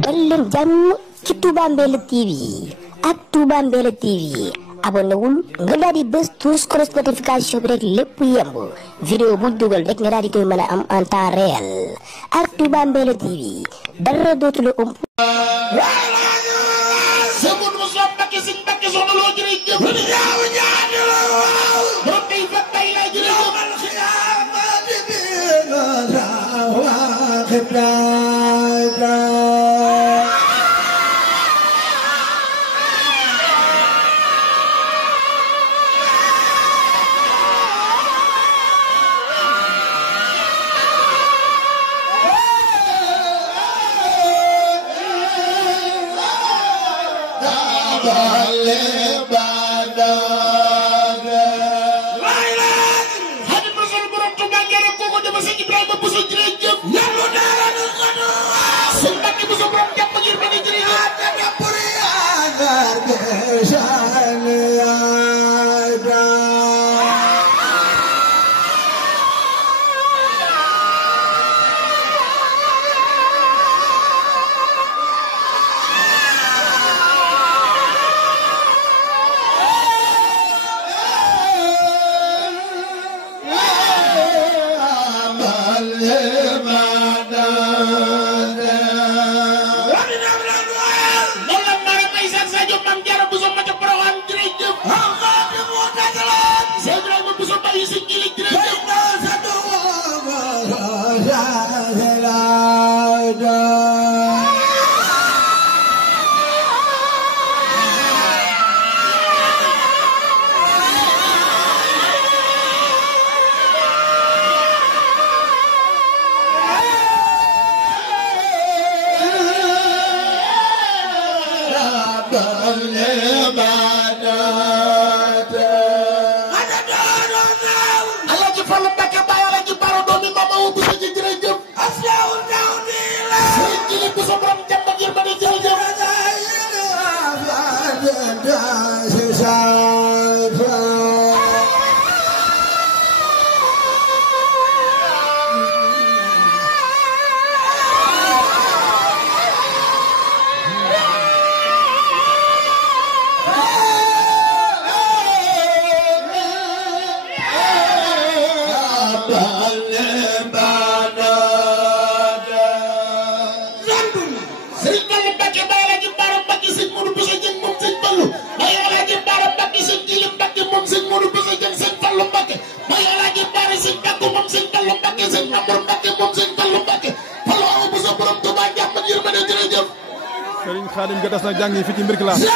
dal leen jàmm ci Touba Mbella TV ak Touba Mbella TV abonné wul nga daal di bës tous notification bi rek lépp yemb vidéo bu dugal rek nga daal di koy mën a am en temps réel ak Touba Mbella TV dara dootu la ëmp. Serigne Khadim Gatas na jàngi fi ci mbir class 2025